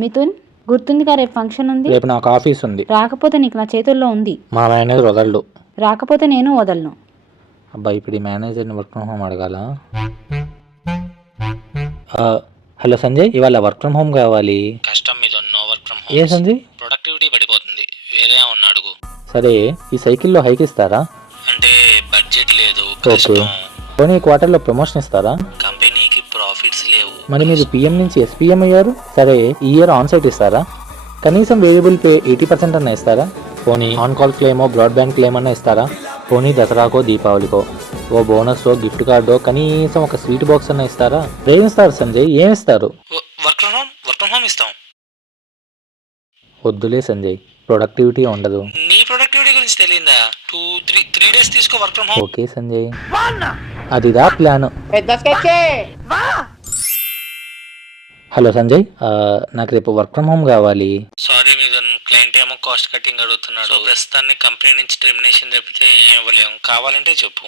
మిథున్, గుర్తుందిగా రేపు ఫంక్షన్ ఉంది. రేపు నాకు ఆఫీస్ ఉంది. రాకపోతే నీకు నా చేతుల్లో ఉంది. మా మేనేజర్ వదలడు. రాకపోతే నేను వదలను. అబ్బా, ఇప్పుడు ఈ మేనేజర్ని వర్క్ ఫ్రమ్ హోమ్ అడగాల. హలో సంజయ్, ఇవాళ వర్క్ ఫ్రమ్ హోమ్ కావాలి. కష్టం మీద no work from a home. Sanjay? Productivity పడిపోతుంది. వేరే ఉన్న అడుగు. సరే, ఈ సైకిల్లో హైక్ ఇస్తారా? అంటే బడ్జెట్ లేదు. ఓకే. పోనీ క్వార్టర్లో ప్రమోషన్ ఇస్తారా? కంపెనీకి ప్రాఫిట్స్ లేవు. మరి మీరు పిఎం నుంచి ఎస్పీఎం అయ్యారు. సరే, ఈ ఇయర్ ఆన్ సైట్ ఇస్తారా? కనీసం వేరియబుల్ పే 80% అన్న ఇస్తారా? పోనీ ఆన్ కాల్ క్లెయిమో బ్రాడ్బ్యాండ్ క్లెయిమ్ అన్న ఇస్తారా? పోనీ దసరాకో దీపావళికో ఓ బోనస్ గిఫ్ట్ కార్డో కనీసం ఒక స్వీట్ బాక్స్ అన్న ఇస్తారా? ఏమిస్తారు సంజయ్, ఏమిస్తారు? వర్క్ ఫ్రమ్ హోమ్ ఇస్తాం. వద్దులే సంజయ్, ప్రొడక్టివిటీ ఉండదు. నీ ప్రొడక్టివిటీ గురించి తెలియదా? 2-3 days తీసుకో work from home. Okay Sanjay, అదిదా ప్లాన్. హలో సంజయ్, నాకు రేపు వర్క్ ఫ్రమ్ హోమ్ కావాలి. సారీ మిథున్, క్లయింట్ ఏమో కాస్ట్ కటింగ్ అడుగుతున్నాడు. ప్రస్తుతాన్ని కంపెనీ నుంచి టెర్మినేషన్ తప్పితే ఏం ఇవ్వలేము. కావాలంటే చెప్పు.